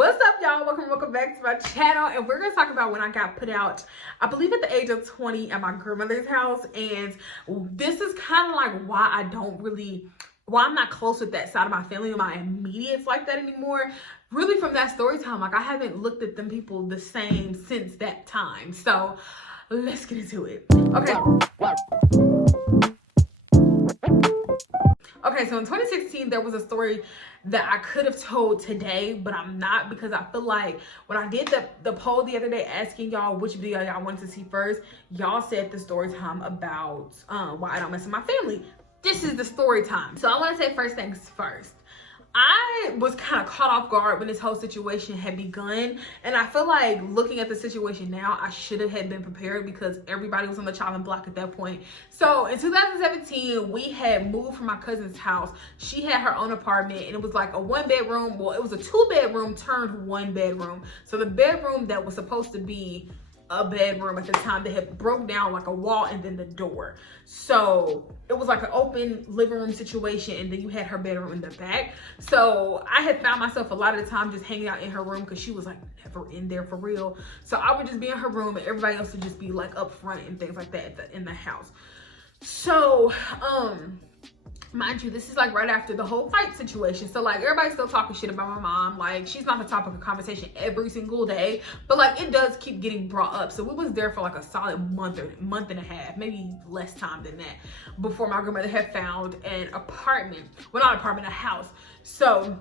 What's up, y'all? Welcome back to my channel, and we're gonna talk about when I got put out, I believe at the age of 20 at my grandmother's house. And this is kind of like why I'm not close with that side of my family, my immediates like that anymore. Really, from that story time, like I haven't looked at them people the same since that time. So let's get into it. Okay, so in 2016, there was a story that I could have told today, but I'm not, because I feel like when I did the poll the other day asking y'all which video y'all wanted to see first, y'all said the story time about why I don't mess with my family. This is the story time. So I want to say first things first. I was kind of caught off guard when this whole situation had begun, and I feel like looking at the situation now, I should have been prepared because everybody was on the chopping block at that point. So in 2017, we had moved from my cousin's house. She had her own apartment, and it was like a one-bedroom. Well, it was a two-bedroom turned one-bedroom. So the bedroom that was supposed to be a bedroom at the time, they had broke down like a wall and then the door. So it was like an open living room situation, and then you had her bedroom in the back. So I had found myself a lot of the time just hanging out in her room because she was like never in there for real. So I would just be in her room and everybody else would just be like up front and things like that in the house. So mind you, this is like right after the whole fight situation. So like everybody's still talking shit about my mom. Like she's not the topic of conversation every single day, but like it does keep getting brought up. So we was there for like a solid month and a half, maybe less time than that, before my grandmother had found an apartment. Well, not an apartment, a house. So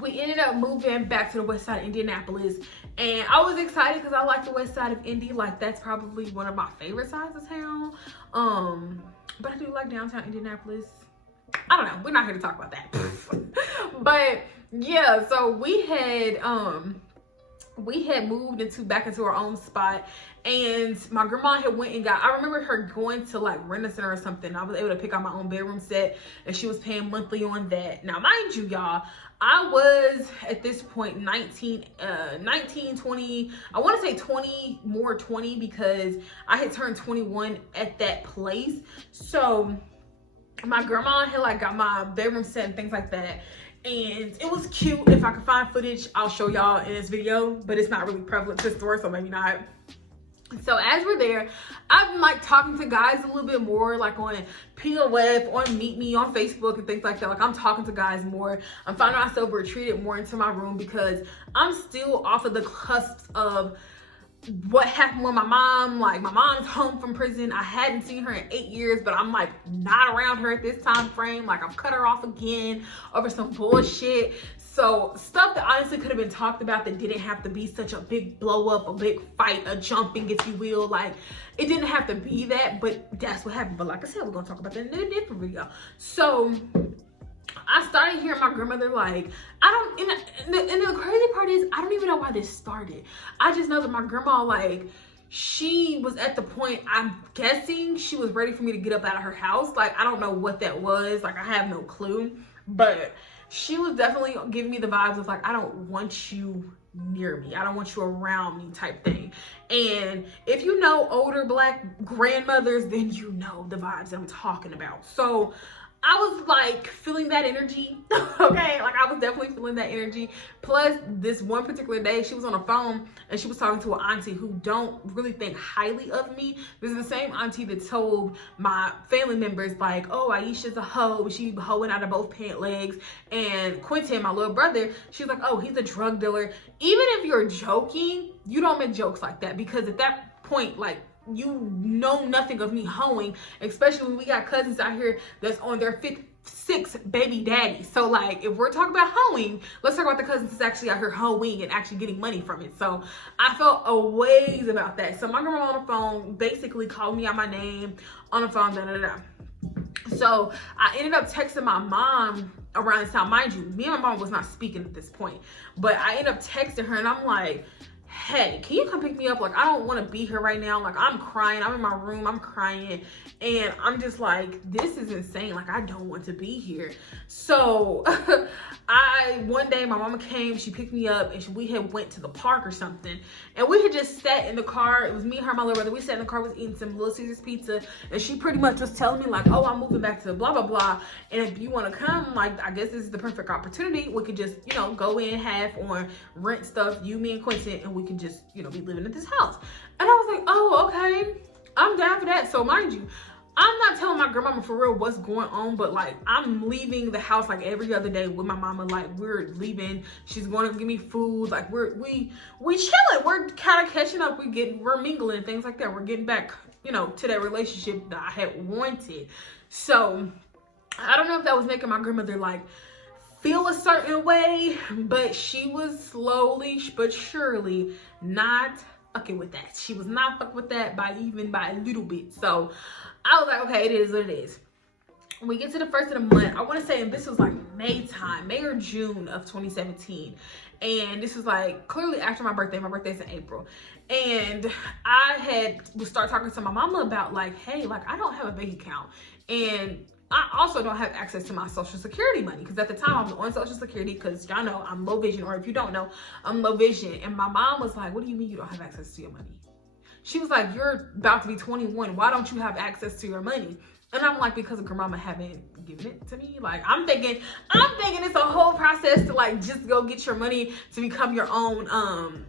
we ended up moving back to the west side of Indianapolis, and I was excited because I like the west side of Indy. Like that's probably one of my favorite sides of town. But I do like downtown Indianapolis. I don't know, we're not here to talk about that. But yeah, so we had moved back into our own spot, and my grandma had went and got, I remember her going to like Rent-A-Center or something. I was able to pick out my own bedroom set, and she was paying monthly on that. Now mind you, y'all, I was at this point 19, 20, I want to say 20 because I had turned 21 at that place. So my grandma had like got my bedroom set and things like that, and it was cute. If I can find footage, I'll show y'all in this video, but it's not really prevalent to the store, so maybe not. So as we're there, I'm like talking to guys a little bit more, like on POF, on Meet Me, on Facebook and things like that. Like I'm talking to guys more. I'm finding myself retreated more into my room because I'm still off of the cusp of what happened with my mom. Like my mom's home from prison. I hadn't seen her in 8 years, but I'm like not around her at this time frame. Like I've cut her off again over some bullshit. So stuff that honestly could have been talked about that didn't have to be such a big blow up, a big fight, a jumping, if you will. Like it didn't have to be that, but that's what happened. But like I said, we're gonna talk about that in a different video. So I started hearing my grandmother like, and the crazy part is, I don't even know why this started. I just know that my grandma, like, she was at the point, I'm guessing she was ready for me to get up out of her house. Like, I don't know what that was. Like, I have no clue. But she was definitely giving me the vibes of like, I don't want you near me. I don't want you around me type thing. And if you know older Black grandmothers, then you know the vibes that I'm talking about. So I was like feeling that energy. Okay, like I was definitely feeling that energy. Plus this one particular day, she was on the phone and she was talking to an auntie who don't really think highly of me. This is the same auntie that told my family members like, oh, Aisha's a hoe, she hoeing out of both pant legs. And Quentin, my little brother, she's like, oh, he's a drug dealer. Even if you're joking, you don't make jokes like that, because at that point, like, you know nothing of me hoeing, especially when we got cousins out here that's on their 5th, 6th baby daddy. So like, if we're talking about hoeing, let's talk about the cousins that's actually out here hoeing and actually getting money from it. So I felt a ways about that. So my grandma on the phone basically called me out my name on the phone, So I ended up texting my mom around this time. Mind you, me and my mom was not speaking at this point, but I ended up texting her and I'm like, hey, can you come pick me up? Like, I don't want to be here right now. Like, I'm crying. I'm in my room. I'm crying. And I'm just like, this is insane. Like, I don't want to be here. So One day my mama came, she picked me up, and we had went to the park or something, and we had just sat in the car. It was me, her, my little brother. We sat in the car, was eating some Little Caesars pizza, and she pretty much was telling me like, oh, I'm moving back to blah blah blah, and if you want to come, like, I guess this is the perfect opportunity. We could just, you know, go in half on rent stuff, you, me, and Quentin, and we can just, you know, be living at this house. And I was like, oh, okay, I'm down for that. So mind you, I'm not telling my grandmama for real what's going on, but like, I'm leaving the house like every other day with my mama. Like, we're leaving, she's going to give me food, like we chilling, we're kind of catching up, we're mingling, things like that. We're getting back, you know, to that relationship that I had wanted. So I don't know if that was making my grandmother like feel a certain way, but she was slowly but surely not fucking with that. She was not fucking with that by a little bit. So I was like, okay, it is what it is. We get to the first of the month. I want to say, and this was like May or June of 2017. And this was like clearly after my birthday. My birthday's in April. And I would start talking to my mama about like, hey, like, I don't have a bank account. And I also don't have access to my Social Security money, because at the time I was on Social Security, because y'all know I'm low vision, or if you don't know, I'm low vision. And my mom was like, what do you mean you don't have access to your money? She was like, you're about to be 21. Why don't you have access to your money? And I'm like, because grandmama haven't given it to me. Like, I'm thinking it's a whole process to like just go get your money to become your own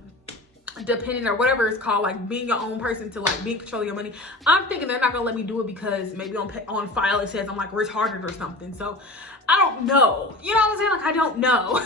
dependent or whatever it's called, like being your own person, to like be in control of your money. I'm thinking they're not gonna let me do it because maybe on file it says I'm like retarded or something. So I don't know, you know what I'm saying? Like, I don't know.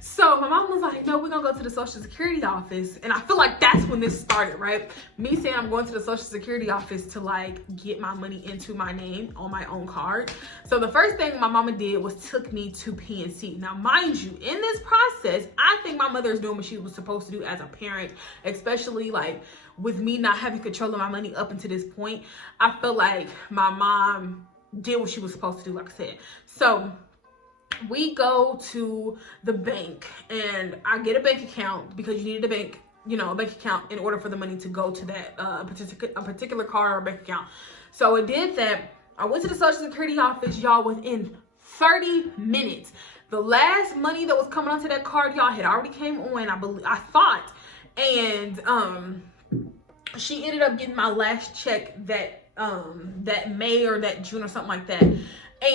So my mom was like, no, we're gonna go to the Social Security office. And I feel like that's when this started, right? Me saying I'm going to the Social Security office to like get my money into my name on my own card. So the first thing my mama did was took me to PNC. Now, mind you, in this process, I think my mother is doing what she was supposed to do as a parent, especially like with me not having control of my money up until this point. I feel like my mom did what she was supposed to do, like I said. So we go to the bank, and I get a bank account because you needed a bank account in order for the money to go to that a particular card or bank account. So I did that. I went to the Social Security office, y'all, within 30 minutes. The last money that was coming onto that card, y'all, had already came on, I thought. And she ended up getting my last check that May or that June or something like that.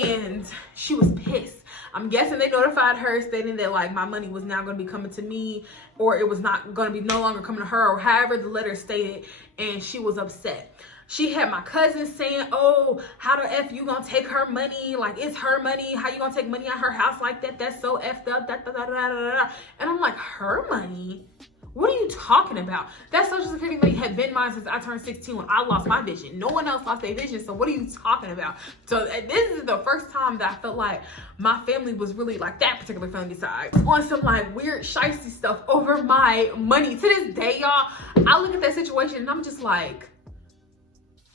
And she was pissed. I'm guessing they notified her stating that like my money was now going to be coming to me, or it was not going to be no longer coming to her, or however the letter stated. And she was upset. She had my cousin saying, oh, how the F you gonna take her money? Like, it's her money. How you gonna take money out of her house like that? That's so effed up. And I'm like, her money? What are you talking about? That Social Security money had been mine since I turned 16 when I lost my vision. No one else lost their vision, so what are you talking about? So this is the first time that I felt like my family was really, like, that particular family side, on some like weird shiesty stuff over my money. To this day, y'all, I look at that situation and I'm just like,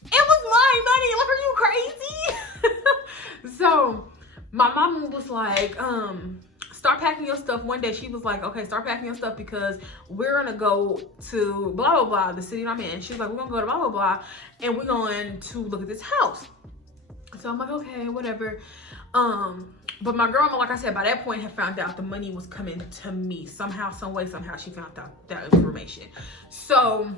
it was my money. Like, are you crazy? So my mom was like, start packing your stuff. One day she was like, okay, start packing your stuff because we're gonna go to blah blah blah, the city I'm in. She was like, we're gonna go to blah blah blah, and we're going to look at this house. So I'm like, okay, whatever. But my grandma, like I said, by that point had found out the money was coming to me somehow, some way, somehow. She found out that information. So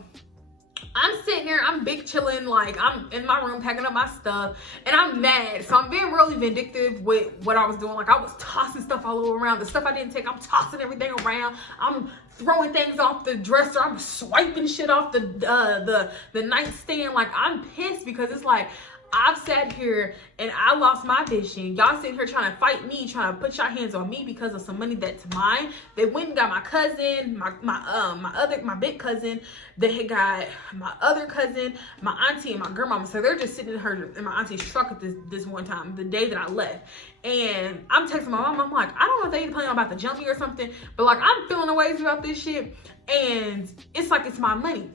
I'm sitting there, I'm big chilling, like I'm in my room packing up my stuff, and I'm mad. So I'm being really vindictive with what I was doing. Like, I was tossing stuff all over around. The stuff I didn't take, I'm tossing everything around. I'm throwing things off the dresser. I'm swiping shit off the nightstand. Like, I'm pissed because it's like, I've sat here and I lost my vision. Y'all sitting here trying to fight me, trying to put your hands on me because of some money that's mine. They went and got my cousin, my big cousin. They had got my other cousin, my auntie, and my grandmama. So they're just sitting in my auntie's truck at this one time, the day that I left. And I'm texting my mom. I'm like, I don't know if they planning on about to jump me or something, but like, I'm feeling the ways about this shit. And it's like, it's my money.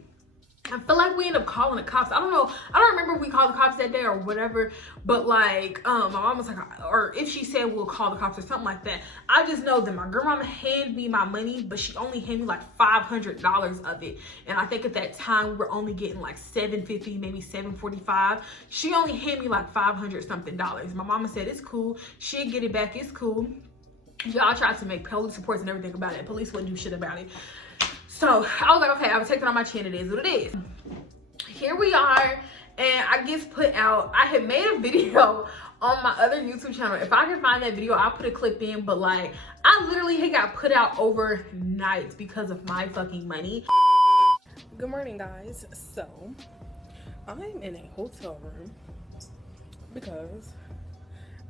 I feel like we end up calling the cops. I don't know. I don't remember if we called the cops that day or whatever. But like, my mom was like, or if she said we'll call the cops or something like that. I just know that my grandma handed me my money, but she only handed me like $500 of it. And I think at that time we were only getting like $750, maybe $745. She only handed me like $500 something. My mama said it's cool. She'll get it back. It's cool. Y'all tried to make police reports and everything about it. Police wouldn't do shit about it. So I was like, okay, I would take it on my chin. It is what it is. Here we are, and I get put out. I had made a video on my other YouTube channel. If I can find that video, I'll put a clip in. But like, I literally had got put out overnight because of my fucking money. Good morning, guys. So I'm in a hotel room because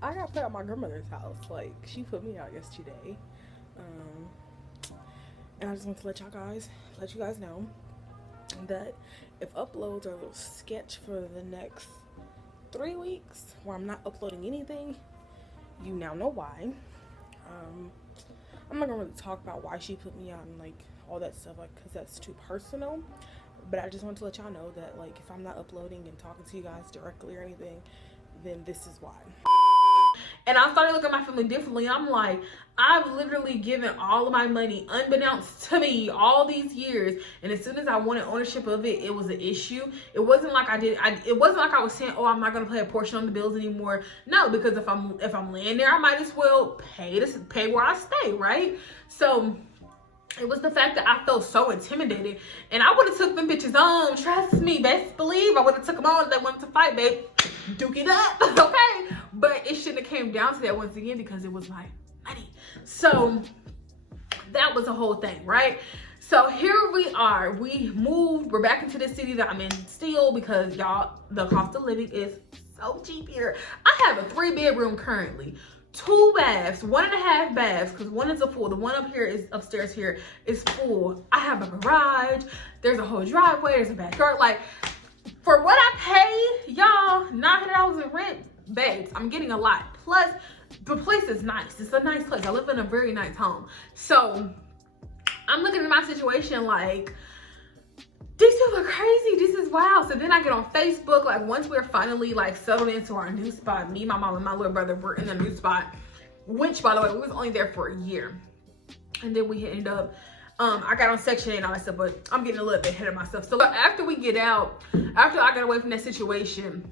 I got put out my grandmother's house. Like, she put me out yesterday. And I just want to let you guys know that if uploads are a little sketch for the next 3 weeks where I'm not uploading anything, you now know why. I'm not gonna really talk about why she put me out and like all that stuff, like, because that's too personal. But I just want to let y'all know that, like, if I'm not uploading and talking to you guys directly or anything, then this is why. And I started looking at my family differently. I'm like, I've literally given all of my money unbeknownst to me all these years, and as soon as I wanted ownership of it, it was an issue. It wasn't like it wasn't like I was saying, oh, I'm not gonna pay a portion on the bills anymore. No, because if I'm laying there, I might as well pay where I stay, right? So it was the fact that I felt so intimidated, and I would have took them bitches on. Trust me, best believe I would have took them on if they wanted to fight, babe. Duke it up, okay? But it shouldn't have came down to that once again because it was my money. So that was a whole thing, right? So here we are. We moved. We're back into the city that I'm in still because, y'all, the cost of living is so cheap here. I have a 3-bedroom currently. 2 baths, 1.5 baths, because one is a full. The one up here is upstairs here is full. I have a garage. There's a whole driveway. There's a backyard. Like, for what I pay, y'all, $900 in rent, babes, I'm getting a lot. Plus, the place is nice. It's a nice place. I live in a very nice home. So I'm looking at my situation like, these people are crazy. This is wild. So then I get on Facebook. Like, once we're finally like settled into our new spot, me, my mom, and my little brother were in the new spot, which, by the way, we was only there for a year. And then we ended up, I got on Section 8 and all that stuff, but I'm getting a little bit ahead of myself. So after we get out, after I got away from that situation,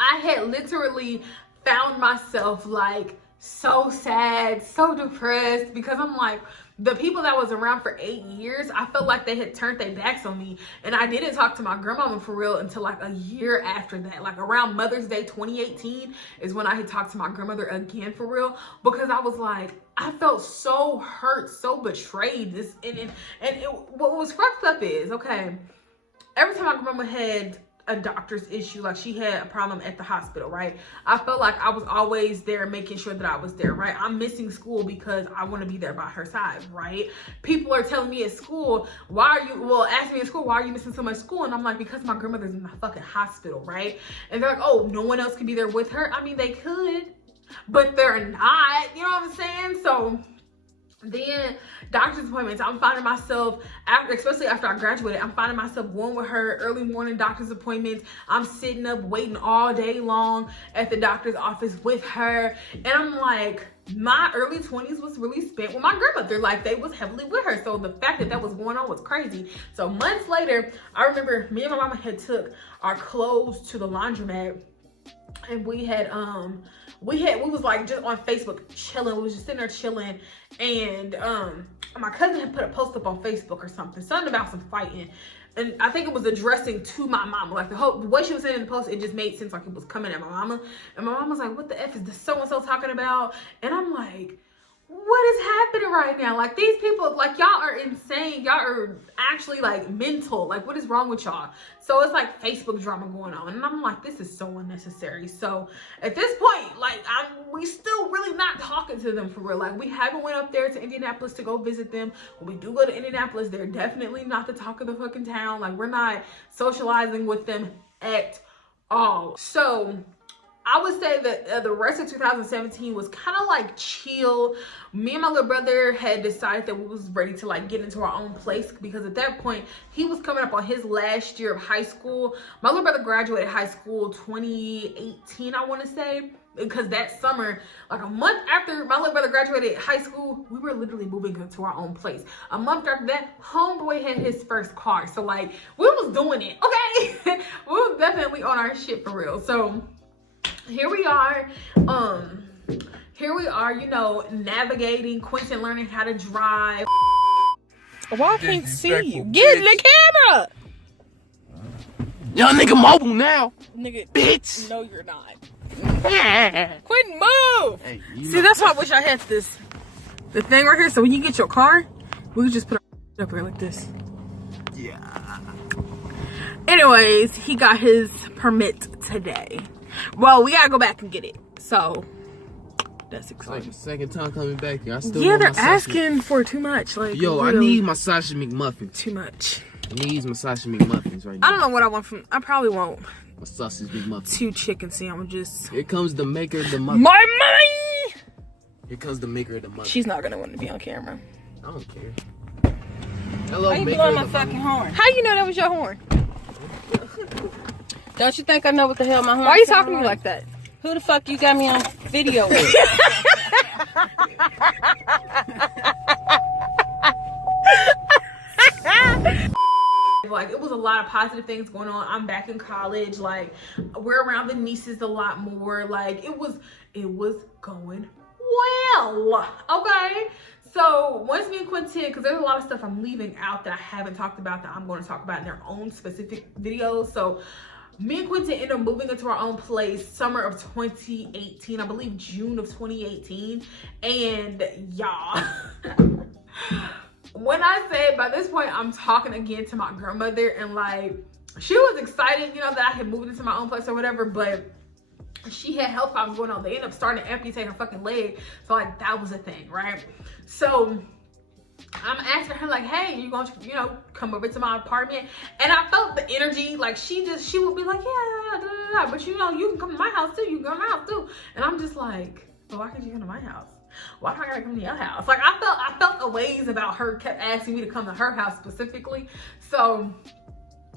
I had literally found myself like so sad, so depressed, because I'm like, the people that was around for 8 years, I felt like they had turned their backs on me. And I didn't talk to my grandmama for real until like a year after that. Like around Mother's Day 2018 is when I had talked to my grandmother again for real, because I was like, I felt so hurt, so betrayed. What was fucked up is, okay, every time my grandma had a doctor's issue, like she had a problem at the hospital, right? I felt like I was always there making sure that I was there, right? I'm missing school because I want to be there by her side, right? People are telling me at school, ask me at school, why are you missing so much school? And I'm like, because my grandmother's in the fucking hospital, right? And they're like, oh, no one else can be there with her. I mean, they could, but they're not, you know what I'm saying? So then doctor's appointments, I'm finding myself, especially after I graduated, I'm finding myself going with her early morning doctor's appointments. I'm sitting up waiting all day long at the doctor's office with her. And I'm like, my early 20s was really spent with my grandmother. Like, they was heavily with her. So the fact that that was going on was crazy. So months later, I remember me and my mama had took our clothes to the laundromat, and we was like just on Facebook chilling. We was just sitting there chilling, and my cousin had put a post up on Facebook or something about some fighting, and I think it was addressing to my mama. Like the way she was saying in the post, it just made sense, like it was coming at my mama. And my mama was like, what the F is this so-and-so talking about? And I'm like, what is happening right now? Like, these people, like, y'all are insane. Y'all are actually like mental. Like, what is wrong with y'all? So it's like Facebook drama going on, and I'm like, this is so unnecessary. So at this point, like, we still really not talking to them for real. Like, we haven't went up there to Indianapolis to go visit them. When we do go to Indianapolis, they're definitely not the talk of the fucking town. Like, we're not socializing with them at all. So I would say that the rest of 2017 was kind of like chill. Me and my little brother had decided that we was ready to like get into our own place, because at that point he was coming up on his last year of high school. My little brother graduated high school 2018, I want to say, because that summer, like a month after my little brother graduated high school, we were literally moving into our own place. A month after that, homeboy had his first car. So like, we was doing it, okay? We was definitely on our shit for real. So here we are. here we are, you know, navigating, Quentin learning how to drive. Why I can't see you? Get in the camera! Y'all nigga mobile now. Nigga, Bitch. no, you're not. Yeah. Quit move! Hey, See, that's why I wish I had the thing right here. So when you get your car, we could just put it up here like this. Yeah. Anyways, he got his permit today. Well, we gotta go back and get it. So that's It's like exciting. the second time coming back here. I still Yeah, want they're my sausage. asking for too much. Like, Yo, I really need my sausage McMuffin. too much. I need my sausage McMuffins right now. I don't know what I want from. I probably want My sausage McMuffin. 2 chicken sandwiches. Here comes the maker of the muffin. My money. Here comes the maker of the muffin. She's not gonna want to be on camera. I don't care. Hello, Why you maker blowing of my the fucking horn? How you know that was your horn? Don't you think I know what the hell my horn? Why are you sound talking to me like that? Who the fuck you got me on video with? Like, it was a lot of positive things going on. I'm back in college. Like, we're around the nieces a lot more. Like, it was going well. Okay. So once me and Quentin, because there's a lot of stuff I'm leaving out that I haven't talked about that I'm going to talk about in their own specific videos. So me and Quentin ended up moving into our own place summer of 2018. I believe June of 2018. And y'all, when I say by this point, I'm talking again to my grandmother, and like, she was excited, you know, that I had moved into my own place or whatever, but she had health problems going on. They ended up starting to amputate her fucking leg. So like, that was a thing, right? So I'm asking her like, hey, you going to, you know, come over to my apartment? And I felt the energy, like she would be like, yeah, da, da, da. But you know, you can come to my house too. You can come to my house too. And I'm just like, well, why can't you come to my house? Why do I gotta come to your house? Like, I felt a ways about her, kept asking me to come to her house specifically. So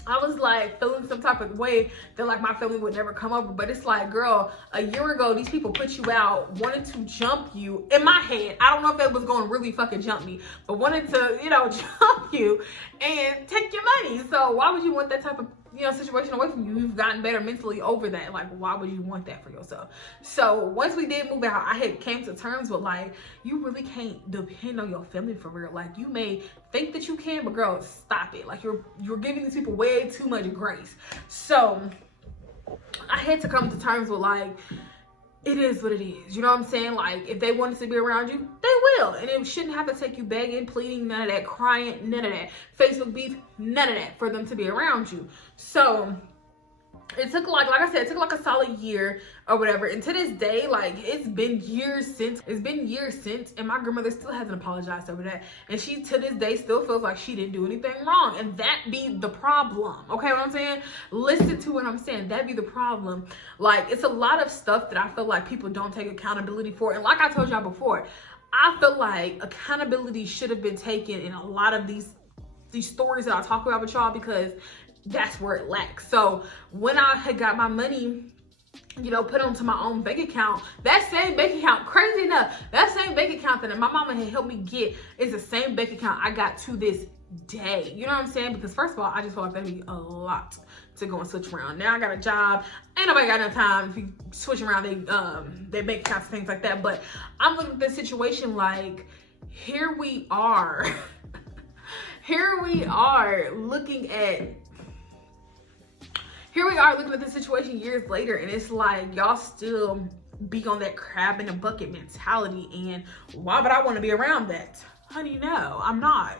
I was like feeling some type of way that like my family would never come over. But it's like, girl, a year ago, these people put you out, wanted to jump you. In my head, I don't know if they was going to really fucking jump me, but wanted to, you know, jump you and take your money. So why would you want that type of, you know, situation away from you? You've gotten better mentally over that. Like, why would you want that for yourself? So once we did move out, I had came to terms with like, you really can't depend on your family for real. Like, you may think that you can, but girl, stop it. Like, you're giving these people way too much grace. So I had to come to terms with like, it is what it is. You know what I'm saying? Like, if they wanted to be around you, they will. And it shouldn't have to take you begging, pleading, none of that, crying, none of that, Facebook beef, none of that for them to be around you. So it took like I said, it took like a solid year or whatever. And to this day, like, it's been years since, and my grandmother still hasn't apologized over that. And she, to this day, still feels like she didn't do anything wrong. And that be the problem. Okay, what I'm saying? Listen to what I'm saying. That be the problem. Like, it's a lot of stuff that I feel like people don't take accountability for. And like I told y'all before, I feel like accountability should have been taken in a lot of these stories that I talk about with y'all, because that's where it lacks. So when I had got my money, you know, put onto my own bank account, that same bank account, crazy enough, that same bank account that my mama had helped me get is the same bank account I got to this day. You know what I'm saying? Because first of all, I just feel like that'd be a lot to go and switch around. Now I got a job, ain't nobody got no time to switch around they bank accounts, things like that. But I'm looking at this situation like, here we are here we are looking at this situation years later, and it's like, y'all still be on that crab in a bucket mentality. And why would I want to be around that? Honey, no, I'm not.